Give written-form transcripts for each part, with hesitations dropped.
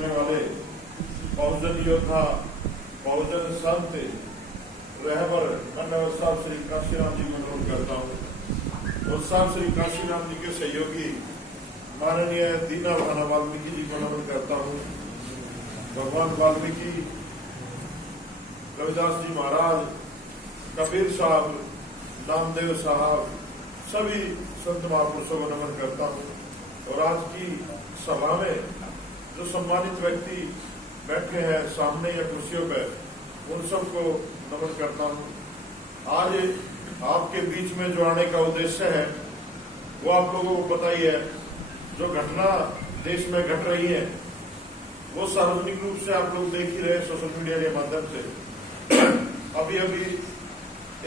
जाने वाले बहुजन योद्धा, बहुजन संत, रहबर माननीय साहब श्री काशीराम जी को अनुरोध करता हूँ और साहब श्री काशीराम जी के सहयोगी माननीय दीना भाना वाल्मीकि जी को अनुरोध करता हूँ। भगवान वाल्मीकि, रविदास जी महाराज, कबीर साहब, नामदेव साहब, सभी संत महापुरुषों को नमन करता हूँ। और आज की सभा में जो सम्मानित व्यक्ति बैठे हैं सामने या कुर्सियों पर, उन सबको नमन करता हूँ। आज आपके बीच में जो आने का उद्देश्य है वो आप लोगों को पता ही है। जो घटना देश में घट रही है वो सार्वजनिक रूप से आप लोग देख ही रहे सोशल मीडिया के माध्यम से। अभी अभी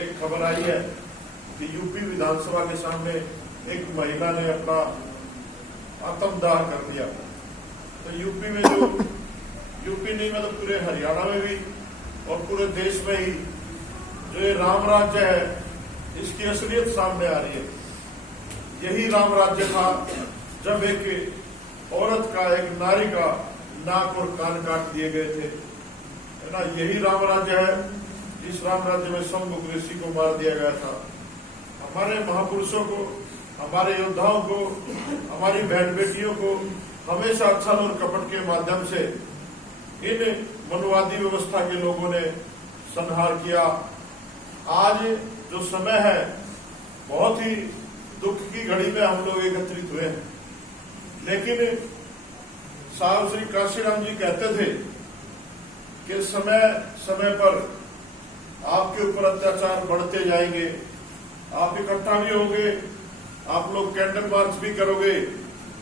एक खबर आई है कि यूपी विधानसभा के सामने एक महिला ने अपना आत्मदाह कर दिया। तो यूपी में जो यूपी नहीं मतलब पूरे हरियाणा में भी और पूरे देश में ही जो ये राम राज्य है इसकी असलियत सामने आ रही है। यही राम राज्य था जब एक औरत का, एक नारी का नाक और कान काट दिए गए थे, है ना। यही राम राज्य है। इस राम राज्य में शंभु ऋषि को मार दिया गया था। हमारे महापुरुषों को, हमारे योद्धाओं को, हमारी बहन बेटियों को हमेशा छल और कपट के माध्यम से इन मनुवादी व्यवस्था के लोगों ने संहार किया। आज जो समय है, बहुत ही दुख की घड़ी में हम लोग एकत्रित हुए हैं। लेकिन साहब श्री काशीराम जी कहते थे कि समय समय पर आपके ऊपर अत्याचार बढ़ते जाएंगे, आप इकट्ठा भी होंगे, आप लोग कैंडल मार्च भी करोगे,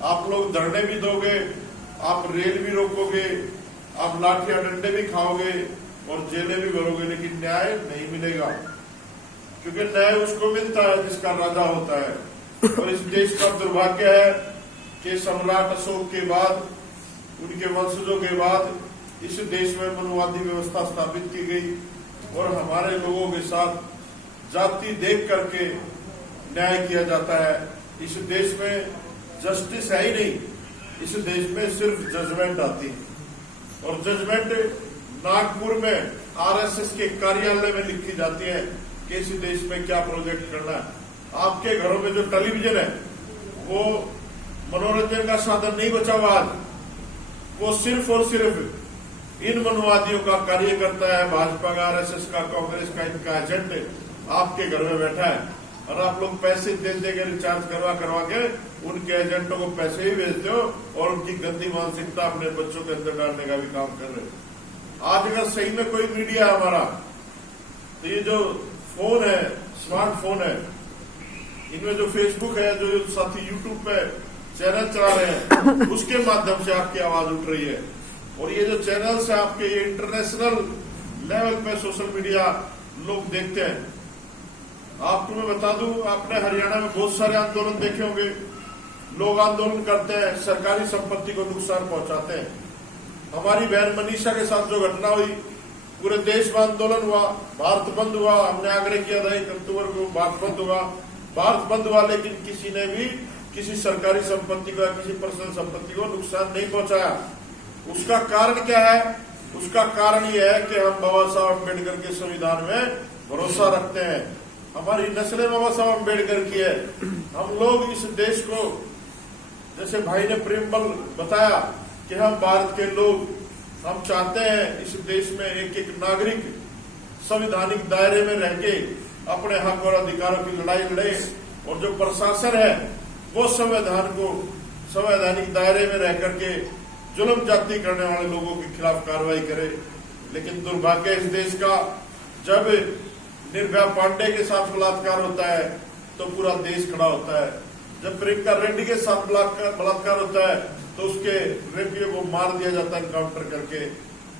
आप लोग धरने भी दोगे, आप रेल भी रोकोगे, आप लाठियां डंडे भी खाओगे और जेलें भी भरोगे, लेकिन न्याय नहीं मिलेगा। क्योंकि न्याय उसको मिलता है जिसका राजा होता है। और इस देश का दुर्भाग्य है कि सम्राट अशोक के बाद, उनके वंशजों के बाद इस देश में मनुवादी व्यवस्था स्थापित की गई और हमारे लोगों के साथ जाति देख करके न्याय किया जाता है। इस देश में जस्टिस है ही नहीं, इस देश में सिर्फ जजमेंट आती है और जजमेंट नागपुर में आरएसएस के कार्यालय में लिखी जाती है कि इस देश में क्या प्रोजेक्ट करना है। आपके घरों में जो टेलीविजन है वो मनोरंजन का साधन नहीं बचा हुआ आज, वो सिर्फ और सिर्फ इन मनुवादियों का कार्य करता है। भाजपा का, आरएसएस का, कांग्रेस का, इनका एजेंट आपके घर में बैठा है और आप लोग पैसे दे के रिचार्ज करवा के उनके एजेंटों को पैसे ही भेजते हो और उनकी गंदी मानसिकता अपने बच्चों के अंदर डालने का भी काम कर रहे हो। आज अगर सही में कोई मीडिया है हमारा, तो ये जो फोन है, स्मार्टफोन है, इनमें जो फेसबुक है, जो साथी यूट्यूब पे चैनल चला रहे हैं, उसके माध्यम से आपकी आवाज उठ रही है। और ये जो चैनल्स है आपके, ये इंटरनेशनल लेवल पे सोशल मीडिया लोग देखते हैं। आपको मैं बता दूं, आपने हरियाणा में बहुत सारे आंदोलन देखे होंगे। लोग आंदोलन करते हैं, सरकारी संपत्ति को नुकसान पहुंचाते हैं। हमारी बहन मनीषा के साथ जो घटना हुई, पूरे देश में आंदोलन हुआ, भारत बंद हुआ। हमने आग्रह किया था 1 अक्टूबर को भारत बंद हुआ, भारत बंद हुआ, लेकिन किसी ने भी किसी सरकारी संपत्ति को, किसी पर्सनल संपत्ति को नुकसान नहीं पहुंचाया। उसका कारण क्या है? उसका कारण यह है कि हम बाबा साहब अम्बेडकर के संविधान में भरोसा रखते हैं। हमारी नस्लें बाबा साहब अम्बेडकर की है। हम लोग इस देश को, जैसे भाई ने प्रेमबल बताया कि हम भारत के लोग, हम चाहते हैं इस देश में एक एक नागरिक संवैधानिक दायरे में रह के अपने हक और अधिकारों की लड़ाई लड़े और जो प्रशासन है वो संविधान को, संवैधानिक दायरे में रह करके जुल्म जाति करने वाले लोगों के खिलाफ कार्रवाई करे। लेकिन दुर्भाग्य इस देश का, जब निर्भया पांडे के साथ बलात्कार होता है तो पूरा देश खड़ा होता है। जब प्रियंका रेड्डी के साथ बलात्कार होता है तो उसके रेपियों को मार दिया जाता है एनकाउंटर करके।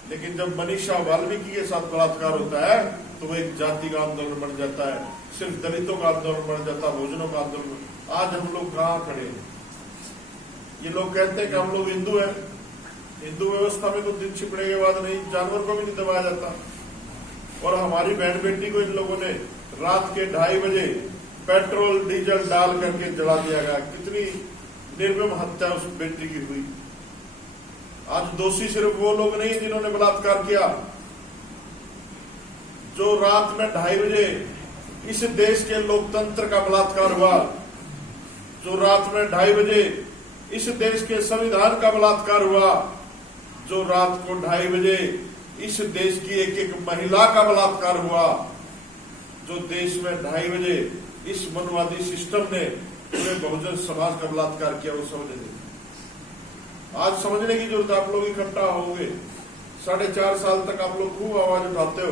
लेकिन जब मनीषा वाल्मीकि के साथ बलात्कार होता है तो वो एक जाति का आंदोलन बन जाता है, सिर्फ दलितों का आंदोलन बन जाता है, बहुजनों का आंदोलन। आज हम लोग कहाँ खड़े हैं? ये लोग कहते हैं कि हम लोग हिंदू हैं। हिंदू व्यवस्था में तो दिन छिपने के बाद नहीं, जानवर को भी नहीं दबाया जाता। और हमारी बहन बेटी को इन लोगों ने रात के 2:30 बजे पेट्रोल डीजल डाल करके जला दिया गया। कितनी निर्मम हत्या उस बेटी की हुई। आज दोषी सिर्फ वो लोग नहीं जिन्होंने बलात्कार किया। जो रात में 2:30 बजे इस देश के लोकतंत्र का बलात्कार हुआ, जो रात में 2:30 बजे इस देश के संविधान का बलात्कार हुआ, जो रात को 2:30 बजे इस देश की एक एक महिला का बलात्कार हुआ, जो देश में 2:30 बजे इस मनवादी सिस्टम ने पूरे बहुजन समाज का बलात्कार किया, वो समझ लें। आज समझने की जरूरत, आप लोग इकट्ठा होंगे। 4.5 साल तक आप लोग खूब आवाज उठाते हो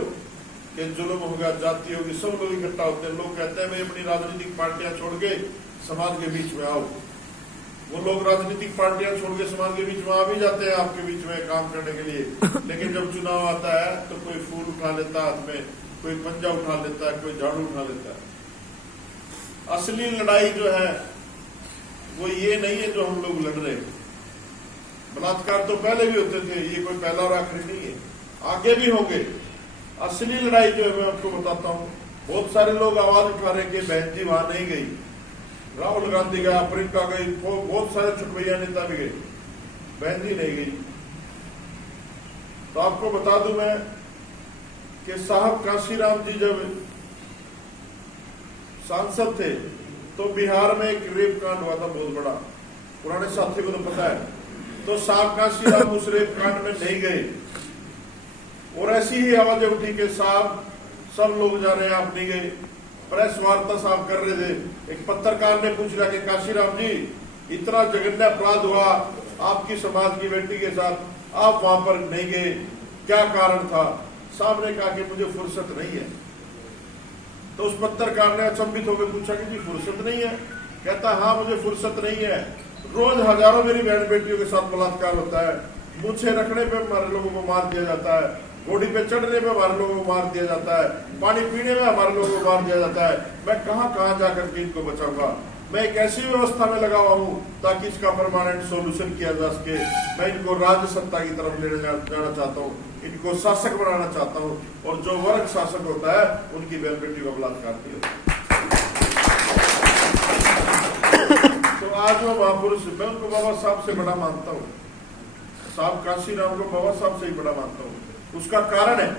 कि जुल्म होगा, जाति होगी, सब लोग इकट्ठा होते हैं। लोग कहते हैं भाई अपनी राजनीतिक पार्टियां छोड़ के समाज के बीच में आओ। वो लोग राजनीतिक पार्टियां छोड़ के समाज के बीच में आ भी जाते हैं आपके बीच में काम करने के लिए, लेकिन जब चुनाव आता है तो कोई फूल उठा लेता है हाथ में, कोई पंजा उठा लेता है, कोई झाड़ू उठा लेता है। असली लड़ाई जो है वो ये नहीं है जो हम लोग लड़ रहे हैं। बलात्कार तो पहले भी होते थे, ये कोई पहला और आखिरी नहीं है, आगे भी होंगे। असली लड़ाई जो है मैं आपको बताता हूँ। बहुत सारे लोग आवाज उठा रहे कि बहन जी वहां नहीं गई, राहुल गांधी गया, प्रियंका गई, बहुत सारे चुटभैया नेता भी गए, बहन जी नहीं गई। तो आपको बता दूं मैं कि साहब काशीराम जी जब सांसद थे तो बिहार में एक रेप कांड हुआ था बहुत बड़ा, पुराने साथी को तो पता है। तो साहब काशीराम उस रेप कांड में नहीं गए, और ऐसी ही आवाजें उठी कि साहब सब लोग जा रहे हैं, आप नहीं गए। प्रेस वार्ता साहब कर रहे थे, एक पत्रकार ने पूछ लिया कि काशीराम जी इतना जघन्य अपराध हुआ आपकी समाज की बेटी के साथ, आप वहां पर नहीं गए, क्या कारण था? साहब ने कहा कि मुझे फुर्सत नहीं है। तो उस पत्रकार ने अचंभित होकर पूछा कि जी फुर्सत नहीं है? कहता हाँ मुझे फुर्सत नहीं है, रोज हजारों मेरी बहन बेटियों के साथ बलात्कार होता है, मुझे रखने पे हमारे लोगों को मार दिया जाता है, घोड़ी पे चढ़ने पे हमारे लोगों को मार दिया जाता है, पानी पीने में हमारे लोगों को मार दिया जाता है, मैं कहां कहां जाकर के इनको बचाऊंगा? मैं एक ऐसी व्यवस्था में लगा हुआ हूं ताकि इसका परमानेंट सोल्यूशन किया जा सके। मैं इनको राज्य सत्ता की तरफ लेने जाना चाहता हूं, इनको शासक बनाना चाहता हूं, और जो वर्ग शासक होता है उनकी बहन बेटी को बलात्कार नहीं होता। तो आज वो महापुरुष, मैं उनको बाबा साहब से बड़ा मानता हूँ, साहब काशीराम को बाबा साहब से ही बड़ा मानता हूँ। उसका कारण है,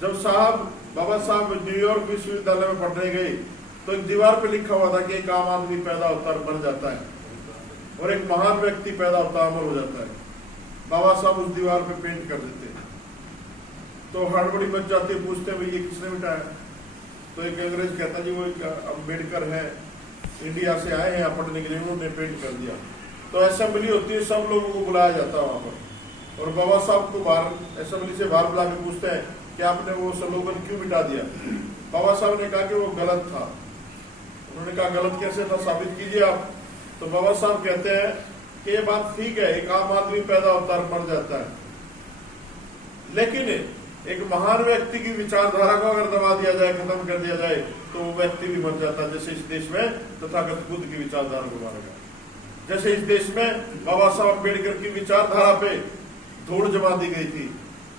जब साहब बाबा साहब न्यूयॉर्क विश्वविद्यालय में पढ़ने गए तो एक दीवार पे लिखा हुआ था कि एक आम आदमी पैदा होता है मर जाता है, और एक महान व्यक्ति पैदा होता है अमर हो जाता है। बाबा साहब उस दीवार पे पेंट कर देते, तो हड़बड़ी मच जाती है, पूछते हैं भाई ये किसने मिटाया? तो एक अंग्रेज कहता जी वो एक अम्बेडकर है, इंडिया से आए हैं पढ़ने के लिए, उन्होंने पेंट कर दिया। तो असेंबली होती है, सब लोगों को बुलाया जाता है वहां पर, और बाबा साहब को बाहर असेंबली से बाहर बुला के पूछते हैं कि आपने वो स्लोगन क्यों मिटा दिया? बाबा साहब ने कहा कि वो गलत था। उन्होंने कहा गलत कैसे था, साबित कीजिए आप। तो बाबा साहब कहते हैं कि ये बात ठीक है, एक आम आदमी पैदा होता है मर जाता है, लेकिन एक महान व्यक्ति की विचारधारा को अगर दबा दिया जाए, खत्म कर दिया जाए, तो वो व्यक्ति भी मर जाता है। जैसे इस देश में तथागत बुद्ध की विचारधारा को मारा गया, जैसे इस देश में बाबा साहब अम्बेडकर की विचारधारा पे धूल जमा दी गई थी।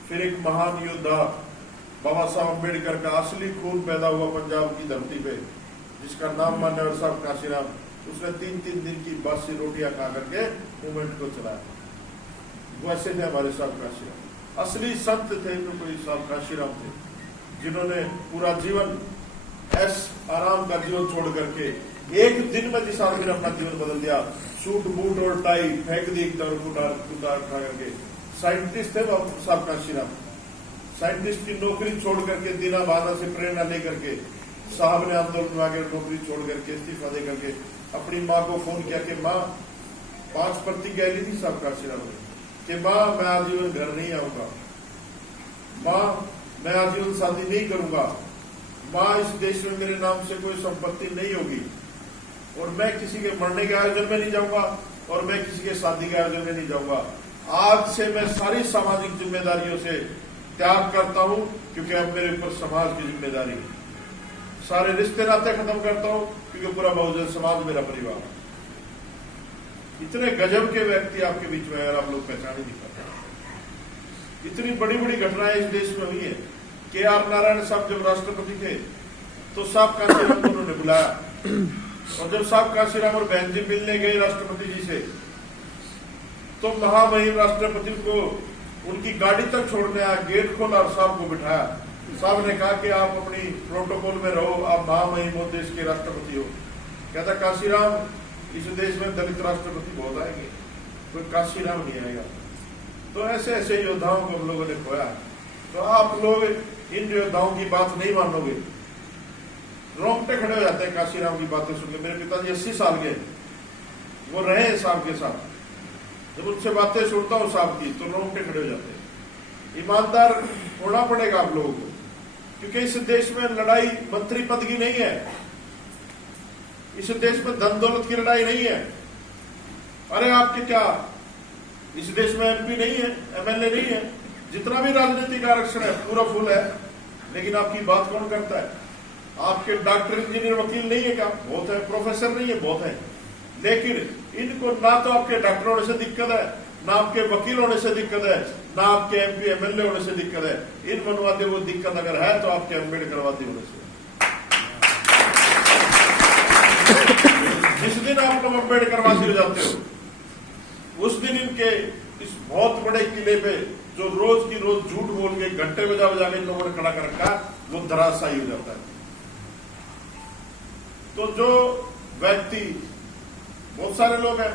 फिर एक महान योद्धा बाबा साहब अम्बेडकर का असली खून पैदा हुआ पंजाब की धरती पे, जिसका नाम मान्यवर साहब काशीराम। उसने 3-3 दिन की बासी रोटियां खा करके मूवमेंट को चलाया। वैसे थे हमारे साहब काशीराम, असली संत थे तो कोई साहब काशीराम थे, जिन्होंने पूरा जीवन ऐश आराम का जीवन छोड़ करके एक दिन में जिस आदमी ने अपना जीवन बदल दिया, सूट बूट और टाई फेंक दी एकदम उतार उठा करके। साइंटिस्ट थे साहब काशीराम, साइंटिस्ट की नौकरी छोड़ करके दीना बाधा से प्रेरणा लेकर के साहब ने आंदोलन में आगे नौकरी छोड़ करके इस्तीफा दे करके अपनी माँ को फोन किया कि माँ 5 प्रतिज्ञा ली थी साहब काशीराम ने कि माँ मैं आजीवन घर नहीं आऊंगा, माँ मैं आजीवन शादी नहीं करूंगा, माँ इस देश में मेरे नाम से कोई संपत्ति नहीं होगी, और मैं किसी के मरने के आयोजन में नहीं जाऊंगा, और मैं किसी के शादी के आयोजन में नहीं जाऊंगा। आज से मैं सारी सामाजिक जिम्मेदारियों से त्याग करता हूं, क्योंकि अब मेरे ऊपर समाज की जिम्मेदारी है। सारे रिश्ते नाते खत्म करता हूं, क्योंकि पूरा बहुजन समाज मेरा परिवार। इतने गजब के व्यक्ति आपके बीच में, अगर आप लोग पहचान ही नहीं पाते। इतनी बड़ी बड़ी घटनाएं इस देश में हुई है। KR नारायण साहब जब राष्ट्रपति थे तो साहब काशीराम को उन्होंने बुलाया, और जब साहब काशीराम और बहन जी मिलने गए राष्ट्रपति जी से, तो महामहिम राष्ट्रपति को उनकी गाड़ी तक छोड़ने आया, गेट खोला और साहब को बिठाया। साहब ने कहा कि आप अपनी प्रोटोकॉल में रहो, आप महामहिम हो, देश के राष्ट्रपति हो। कहता काशीराम, इस देश में दलित राष्ट्रपति बहुत आएंगे, कोई काशीराम नहीं आएगा। तो ऐसे ऐसे योद्धाओं को हम लोगों ने खोया। तो आप लोग इन योद्धाओं की बात नहीं मानोगे, रोंगटे खड़े हो जाते हैं काशीराम की बातें सुनकर। मेरे पिताजी 80 साल के, वो रहे साहब के साथ, जब उनसे बातें सुनता हूं साहब की तो रोंगटे खड़े हो जाते हैं। ईमानदार होना पड़ेगा आप लोगों को, क्योंकि इस देश में लड़ाई मंत्री पद की नहीं है, इस देश में धन दौलत की लड़ाई नहीं है। अरे आपके क्या इस देश में एमपी नहीं है, एमएलए नहीं है, जितना भी राजनीतिक आरक्षण है पूरा फुल है, लेकिन आपकी बात कौन करता है? आपके डॉक्टर, इंजीनियर, वकील नहीं है क्या? बहुत है। प्रोफेसर नहीं है? बहुत है। लेकिन इनको ना तो आपके डॉक्टर होने से दिक्कत है, ना आपके वकील होने से दिक्कत है, ना आपके एमपी एमएलए होने से दिक्कत है। इन मनवादी वो दिक्कत अगर है तो आपके अम्बेडकरवादी होने से। जिस दिन आप लोग अम्बेडकरवादी हो जाते हो, उस दिन इनके इस बहुत बड़े किले पे जो रोज की रोज झूठ बोल के घंटे बजा बजा के इन लोगों ने खड़ा कर रखा, वो धराशायी हो जाता है। तो जो व्यक्ति, बहुत सारे लोग हैं,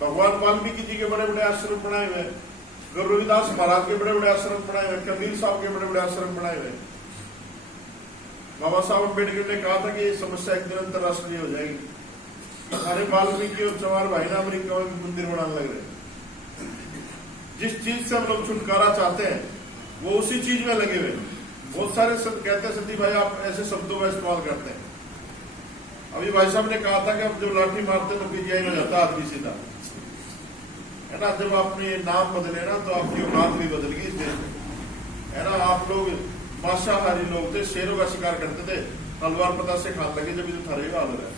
भगवान वाल्मीकि जी के बड़े बड़े आश्रम बनाए हुए हैं, गुरु रविदास महाराज के बड़े बड़े आश्रम बनाए हुए, कबीर साहब के बड़े बड़े आश्रम बनाए हुए। बाबा साहब अम्बेडकर ने कहा था कि ये समस्या एक दिन अंतरराष्ट्रीय हो जाएगी। हमारे वाल्मीकि और चमार भाई ना अमेरिका में मंदिर बनाने लग रहे। जिस चीज से हम लोग छुटकारा चाहते हैं वो उसी चीज में लगे हुए। बहुत सारे कहते हैं सती भाई आप ऐसे शब्दों का इस्तेमाल करते हैं। अभी भाई साहब ने कहा था कि अब जब लाठी मारते तो पीजीआई में जाता आदमी सीधा, है ना। जब आपने नाम बदले ना तो आपकी औकात भी बदल गई इस देश में, है ना। आप लोग मांसाहारी लोग थे, शेरों का शिकार करते थे, हलवार पता से खाने लगे जब इधर थारे हाल हो रहा है।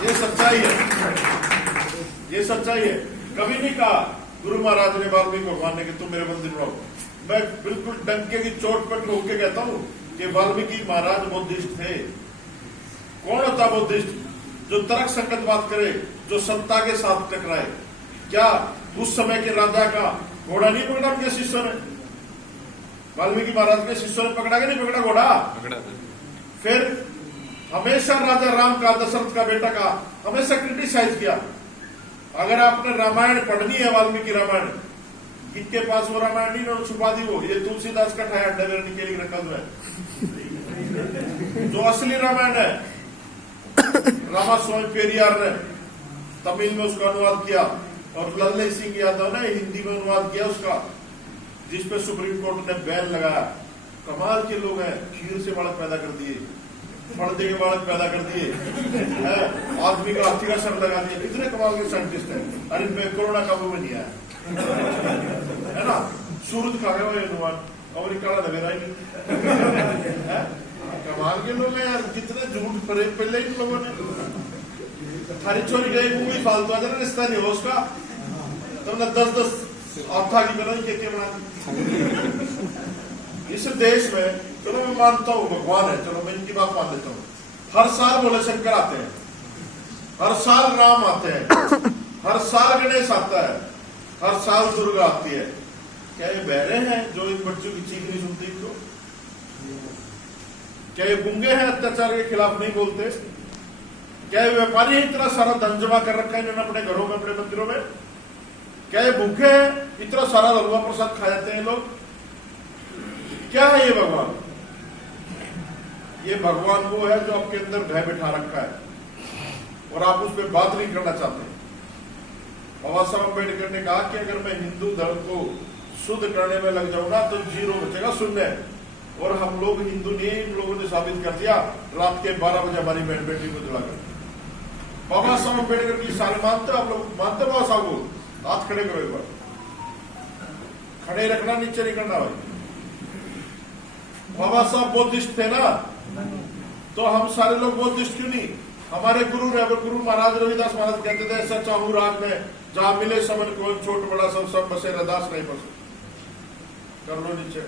ये सच्चाई है, ये सच्चाई है। कभी नहीं कहा गुरु महाराज ने वाल्मीकि भगवान ने कि तुम मेरे मंदिर बनाओ। मैं बिल्कुल डंके की चोट पर ठोक के कहता हूं कि वाल्मीकि महाराज बुद्धिस्ट थे। कौन होता बुद्धिस्ट? जो तर्क संगत बात करे, जो सत्ता के साथ टकराए। क्या उस समय के राजा का घोड़ा नहीं पकड़ा उनके शिष्यों ने? वाल्मीकि महाराज के शिष्यों ने पकड़ा कि नहीं पकड़ा घोड़ा? पकड़ा। फिर हमेशा राजा राम का, दशरथ का बेटा का हमेशा क्रिटिसाइज किया। अगर आपने रामायण पढ़नी है, वाल्मीकि रामायण, इनके पास वो रामायण नहीं, उन्होंने छुपा दी। वो ये तुलसीदास का ठाया अड्डा निकल के रखा हुआ है। जो असली रामायण है, रामा स्वामी पेरियार ने तमिल में उसका अनुवाद किया और लल्ले सिंह यादव ने हिंदी में अनुवाद किया उसका, जिसपे सुप्रीम कोर्ट ने बैन लगाया। कमाल के लोग हैं, खीर से बालक पैदा कर दिए, पर्दे के बालक पैदा कर दिए, आदमी का हाथी का सर लगा दिया। कितने कमाल के साइंटिस्ट हैं। अरे इनमें कोरोना का वो नहीं आया, है ना। सूरज खा गया वो अनुमान, और काला नवेरा ही नहीं। कमाल के लोग हैं यार, कितने झूठ पड़े पहले इन लोगों ने। थारी छोरी गई मूवी फालतू आ रिश्ता नहीं हो उसका, तुमने 10-10 आथा की बना के बना। इस देश में चलो मैं मानता हूं भगवान है, चलो मैं इनकी बात मान लेता हूं। हर साल भोले शंकर आते हैं, हर साल राम आते हैं, हर साल गणेश आता है, हर साल दुर्गा आती है। क्या ये बहरे हैं जो इन बच्चों की चीख नहीं सुनती इनको? क्या ये गूंगे हैं, अत्याचार के खिलाफ नहीं बोलते? क्या ये व्यापारी है, इतना सारा धन जमा कर रखा है इन्होंने अपने घरों में, अपने मंदिरों में? क्या ये भूखे हैं, इतना सारा हलवा प्रसाद खा जाते हैं लोग? क्या है ये भगवान? ये भगवान वो है जो आपके अंदर भय बिठा रखा है और आप उस पर बात नहीं करना चाहते। बाबा साहब अम्बेडकर ने कहा कि अगर मैं हिंदू धर्म को शुद्ध करने में लग जाऊंगा तो जीरो बचेगा शून्य। और हम लोग हिंदू नहीं, इन लोगों ने साबित कर दिया रात के 12 बजे हमारी बहन बेटी को जलाकर। बाबा साहब अम्बेडकर की सारे मानते आप लोग? मानते बाबा साहब को? हाथ खड़े करो एक बार, खड़े रखना, नीचे नहीं करना भाई। बाबा साहब बुद्धिस्ट थे ना, तो हम सारे लोग बुद्धिस्ट क्यों नहीं? हमारे गुरु गुरु महाराज रविदास महाराज कहते थे, ऐसा चाहूं राज में जहां मिले समन को, छोट बड़ा सब बसे, रदास नहीं बसे। कर लो नीचे।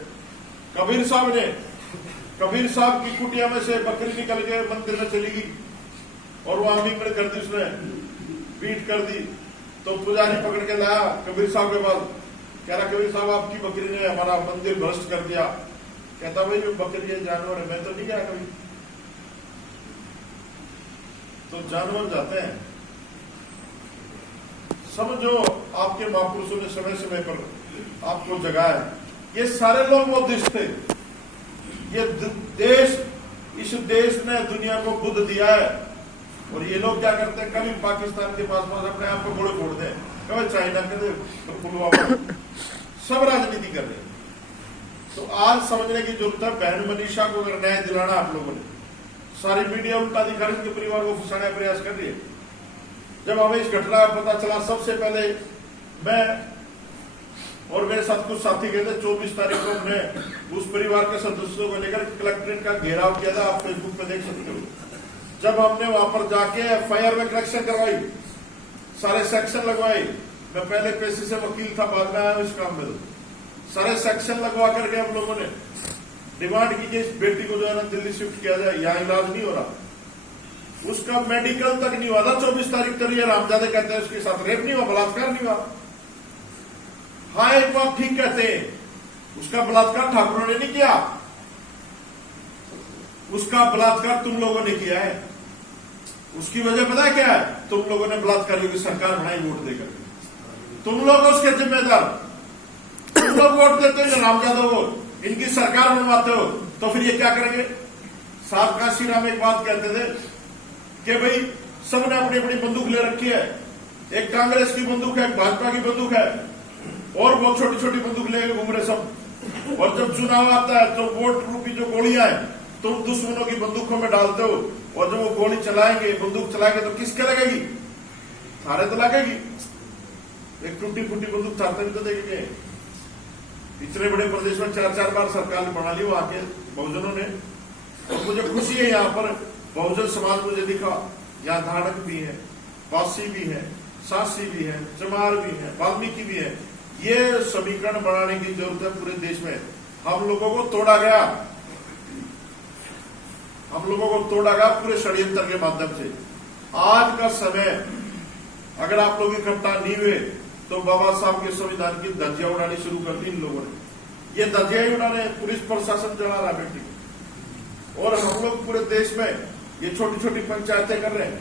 कबीर साहब ने, कबीर साहब की कुटिया में से बकरी निकल के मंदिर में चली गई और वो आमिंगन कर दी, उसने पीट कर दी। तो पुजारी पकड़ के लाया कबीर साहब के पास, कह रहा कबीर साहब आपकी बकरी ने हमारा मंदिर भ्रष्ट कर दिया। कहता भाई जो बकरी है जानवर है, मैं तो नहीं गया कभी। तो जानवर जाते हैं। समझो आपके महापुरुषों ने समय समय पर आपको जगाया। ये सारे लोग बुद्धिस्ट थे। ये देश, इस देश ने दुनिया को बुद्ध दिया है। और ये लोग क्या करते हैं, कभी पाकिस्तान के पास अपने आप को गोले फोड़ दें, कभी चाइना के तो पुलवामा, सब राजनीति कर रहे हैं। तो आज समझने की जरूरत है, बहन मनीषा को अगर न्याय दिलाना आप लोगों ने, सारी मीडिया उल्टा दिखा रही, उनके परिवार को फंसाने का प्रयास कर रही है। जब हमें इस घटना का पता चला, सबसे पहले मैं और मेरे साथ कुछ साथी गए थे। 24 तारीख को हमने उस परिवार के सदस्यों को लेकर कलेक्ट्रेट का घेराव किया था, आप फेसबुक पे देख सकते हो। जब हमने वहां पर जाके एफआईआर में करेक्शन करवाई, सारे सेक्शन लगवाए, मैं पहले पेशे से वकील था, बाद में आया इस काम में, सारे सेक्शन लगवा करके हम लोगों ने डिमांड की कि इस बेटी को जो है ना दिल्ली शिफ्ट किया जाए, यहाँ इलाज नहीं हो रहा। उसका मेडिकल तक नहीं हुआ था 24 तारीख तक। ये रामजादे कहते हैं उसके साथ रेप नहीं हुआ, बलात्कार नहीं हुआ। हाँ, एक बात ठीक कहते हैं, उसका बलात्कार ठाकुरों ने नहीं किया, उसका बलात्कार तुम लोगों ने किया है। उसकी वजह पता है क्या है? तुम लोगों ने बलात्कारियों की सरकार बनाई वोट देकर। तुम लोग उसके जिम्मेदार, तुम लोग वोट देते हो रामजादव को, इनकी सरकार बनवाते हो, तो फिर ये क्या करेंगे? साथ काशी राम एक बात कहते थे कि भाई सबने अपनी अपनी बंदूक ले रखी है, एक कांग्रेस की बंदूक है, एक भाजपा की बंदूक है, और बहुत छोटी छोटी बंदूक लेके घूम रहे सब। और जब चुनाव आता है तो वोट रूपी जो गोलियां हैं तुम दुश्मनों की बंदूकों में डालते हो, और जब वो गोली चलाएंगे, बंदूक चलाएंगे, तो किसके लगेगी? थारे तो लगेगी। एक टूटी फूटी बंदूक थारते भी तो देखेंगे। इतने बड़े प्रदेश में 4-4 बार सरकार बना ली वहां के बहुजनों ने। और मुझे खुशी है, यहाँ पर बहुजन समाज मुझे दिखा, यहाँ धाड़क भी है, पासी भी है, सासी भी है, चमार भी है, वाल्मीकि भी है। ये समीकरण बनाने की जरूरत है पूरे देश में। हम लोगों को तोड़ा गया, हम लोगों को तोड़ा गया पूरे षड्यंत्र के माध्यम से। आज का समय अगर आप लोग इकट्ठा नहीं हुए तो बाबा साहब के संविधान की धज्जियां उड़ानी शुरू कर दी इन लोगों ने। ये धज्जियां ही उड़ाने पुलिस प्रशासन चला रहा बेटी। और हम लोग पूरे देश में ये छोटी छोटी पंचायतें कर रहे हैं,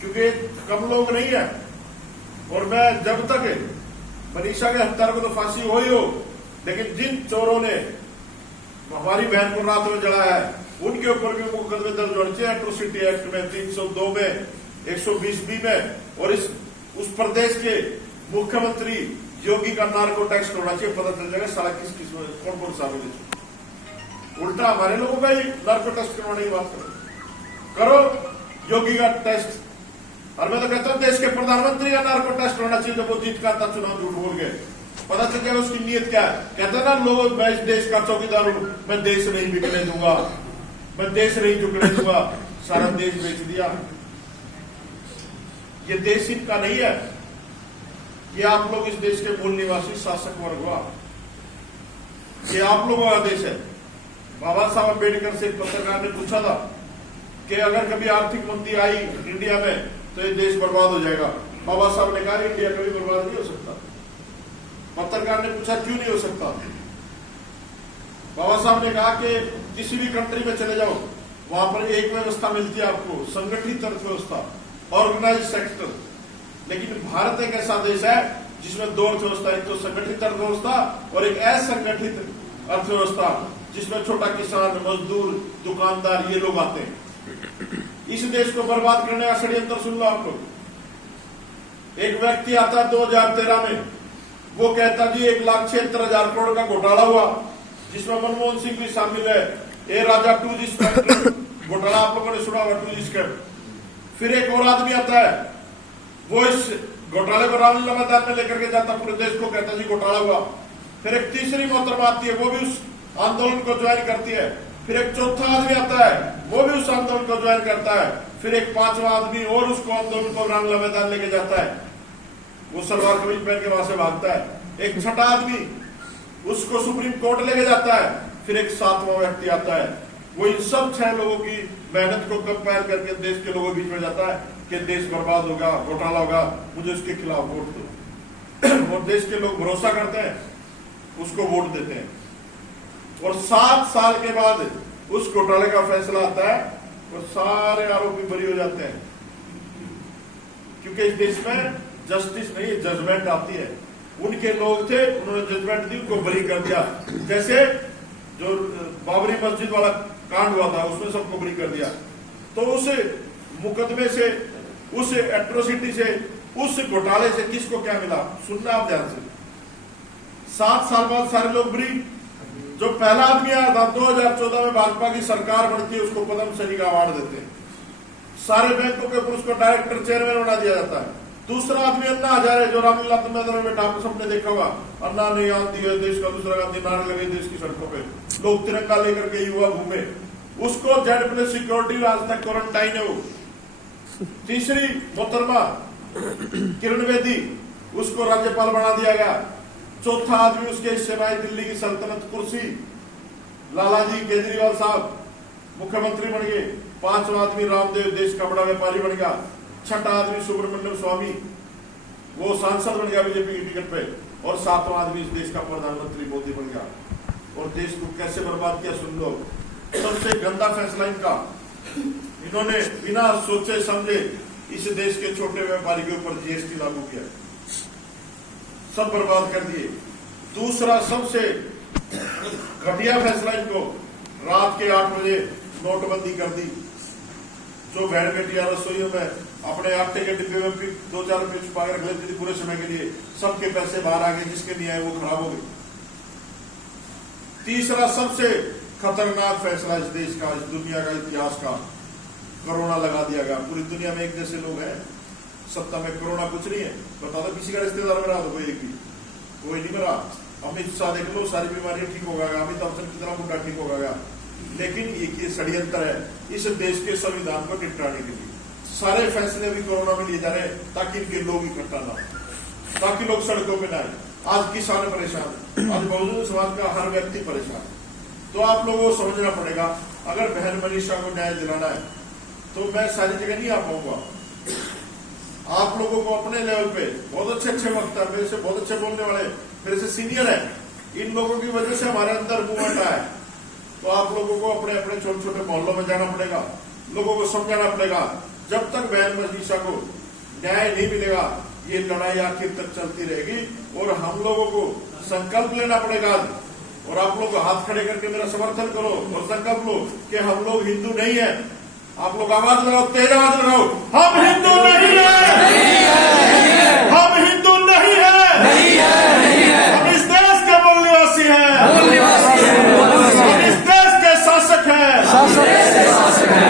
क्योंकि कम लोग नहीं है। और मैं जब तक मनीषा के हत्यारों को तो फांसी हो ही हो, लेकिन जिन चोरों ने हमारी बहन को रात में जलाया है उनके ऊपर भी मुकदमे दर्ज होने चाहिए। एट्रोसिटी एक्ट में 302 में 120B में। और उस प्रदेश के मुख्यमंत्री योगी का नार्को टेस्ट होना चाहिए, पता चल जाएगा सारा किस किस कौन कौन शामिल है। उल्टा हमारे लोगों का ही नार्को टेस्ट करवाने की बात करो, योगी का टेस्ट। और मैं तो कहता हूं देश के प्रधानमंत्री का नार्को टेस्ट होना चाहिए, जब वो जीत का था चुनाव झूठ बोल गए, पता चल जाएगा उसकी नीयत क्या है। कहता ना लोग, मैं इस देश का चौकीदार हूं, मैं देश नहीं बिकने दूंगा, मैं देश नहीं झुकने दूंगा, सारा देश बेच दिया। ये देश इनका नहीं है, ये आप लोग इस देश के मूल निवासी शासक वर्ग हुआ, ये आप लोगों का देश है। बाबा साहब अम्बेडकर से एक पत्रकार ने पूछा था कि अगर कभी आर्थिक मंदी आई इंडिया में तो ये देश बर्बाद हो जाएगा। बाबा साहब ने कहा इंडिया कभी बर्बाद नहीं हो सकता। पत्रकार ने पूछा क्यों नहीं हो सकता? बाबा साहब ने कहा कि किसी भी कंट्री में चले जाओ, वहां पर एक व्यवस्था मिलती है आपको, संगठित अर्थव्यवस्था, ऑर्गेनाइज सेक्टर। लेकिन भारत एक ऐसा देश है जिसमें दो अर्थव्यवस्था, एक तो संगठित अर्थव्यवस्था और एक असंगठित अर्थव्यवस्था, जिसमें छोटा किसान, मजदूर, दुकानदार ये लोग आते हैं। इस देश को बर्बाद करने का षड्यंत्र सुन लो आप लोग। एक व्यक्ति आता है 2013 में, वो कहता जी 1,76,000 करोड़ का घोटाला हुआ, जिसमें मनमोहन सिंह भी शामिल है। ए राजा 2G घोटाला आप लोगों ने सुना होगा, 2G स्कैम। फिर एक और आदमी आता है, वो इस घोटाले को रामलीला मैदान में लेकर के जाता, पूरे देश को कहता जी घोटाला हुआ। फिर एक तीसरी मोहतरमा आती है, वो भी उस आंदोलन को ज्वाइन करती है। फिर एक चौथा आदमी आता है, वो भी उस आंदोलन को ज्वाइन करता है। फिर एक पांचवा आदमी और उसको आंदोलन को रामलीला मैदान लेके जाता है, वो सलवार कमीज पहन के वहां से भागता है। एक छठा आदमी उसको सुप्रीम कोर्ट लेके जाता है। फिर एक सातवां व्यक्ति आता है, वो इन सब 6 लोगों की मेहनत को कंपेयर करके देश के लोगों के बीच में जाता है कि देश बर्बाद होगा, घोटाला होगा, मुझे उसके खिलाफ वोट दो। और देश के लोग भरोसा करते हैं, उसको वोट देते हैं, और 7 साल के बाद उस घोटाले का फैसला आता है और सारे आरोपी बरी हो जाते हैं, क्योंकि इस देश में जस्टिस नहीं, जजमेंट आती है। उनके लोग थे, उन्होंने जजमेंट दी, उनको बरी कर दिया। जैसे जो बाबरी मस्जिद वाला कांड हुआ था, उसमें सबको बरी कर दिया। तो उस मुकदमे से, उस एट्रोसिटी से, उस घोटाले से किसको क्या मिला, सुनना आप ध्यान से। 7 साल बाद सारे लोग बरी। जो पहला आदमी आया था 2014 में, भाजपा की सरकार बनती है, उसको पद्म श्री का अवार्ड देते हैं। सारे बैंकों के ऊपर उसको डायरेक्टर चेयरमैन बना दिया जाता है। दूसरा आदमी अन्ना हजारे, जो रामलीला मैदान में बैठा, आपको सबने देखा होगा, अन्ना ने याद दिया देश का, दूसरा गांधी, नारे लगे देश की सड़कों पे, लोग तिरंगा लेकर के युवा घूमे। उसको जेड प्लस सिक्योरिटी आज तक क्वारंटाइन है वो। तीसरी मोहतरमा किरण बेदी, उसको राज्यपाल बना दिया गया। चौथा आदमी उसके हिस्से में आई दिल्ली की सल्तनत कुर्सी, लालाजी केजरीवाल साहब मुख्यमंत्री बन गए। 5वां आदमी रामदेव, देश का बड़ा व्यापारी बन गया। 6ठा आदमी सुब्रमण्यम स्वामी, वो सांसद बन गया बीजेपी की टिकट पे। और 7वां आदमी इस देश का प्रधानमंत्री मोदी बन गया। और देश को कैसे बर्बाद किया सुन लो। सबसे गंदा फैसला इनका, इन्होंने बिना सोचे समझे इस देश के छोटे व्यापारी के ऊपर जीएसटी लागू किया, सब बर्बाद कर दिए। दूसरा सबसे घटिया फैसला इनको, रात के 8 बजे नोटबंदी कर दी। जो बहन बेटियां रसोइयों में अपने आटे के डिब्बे में 2-4 रुपये छुपा कर रख लेती थी पूरे समय के लिए, सबके पैसे बाहर आ गए, जिसके नहीं आए वो खराब हो गए। तीसरा सबसे खतरनाक फैसला इस देश का, इस दुनिया का, इतिहास का, कोरोना लगा दिया गया। पूरी दुनिया में एक जैसे लोग हैं, सत्ता में कोरोना कुछ नहीं है। बता दो किसी का रिश्तेदार मरा तो कोई एक भी, कोई नहीं मरा। अमित शाह देख लो, सारी बीमारियां ठीक हो गया, अमिताभ बच्चन कितना बुढ़ा ठीक हो गया। लेकिन ये षड्यंत्र है इस देश के संविधान को निपटाने के लिए। सारे फैसले भी कोरोना में लिए जा रहे हैं ताकि इनके लोग इकट्ठा ना, ताकि लोग सड़कों पे ना आए। आज किसान परेशान, आज बहुजन समाज का हर व्यक्ति परेशान। तो आप लोगों को समझना पड़ेगा, अगर बहन मनीषा को न्याय दिलाना है तो मैं सारी जगह नहीं आ पाऊंगा। आप लोगों को अपने लेवल पे बहुत अच्छे वक्ता, मेरे से बहुत अच्छे बोलने वाले, मेरे से सीनियर है, इन लोगों की वजह से हमारे अंदर मूवमेंट आया है। तो आप लोगों को अपने अपने छोटे छोटे मोहल्लों में जाना पड़ेगा, लोगों को समझाना पड़ेगा। जब तक बहन मनीषा को न्याय नहीं मिलेगा, ये लड़ाई आखिर तक चलती रहेगी। और हम लोगों को संकल्प लेना पड़ेगा, और आप लोग हाथ खड़े करके मेरा समर्थन करो और संकल्प लो कि हम लोग हिंदू नहीं है। आप लोग आवाज लगाओ, तेज आवाज लगाओ, हम हिंदू नहीं है, हम हिंदू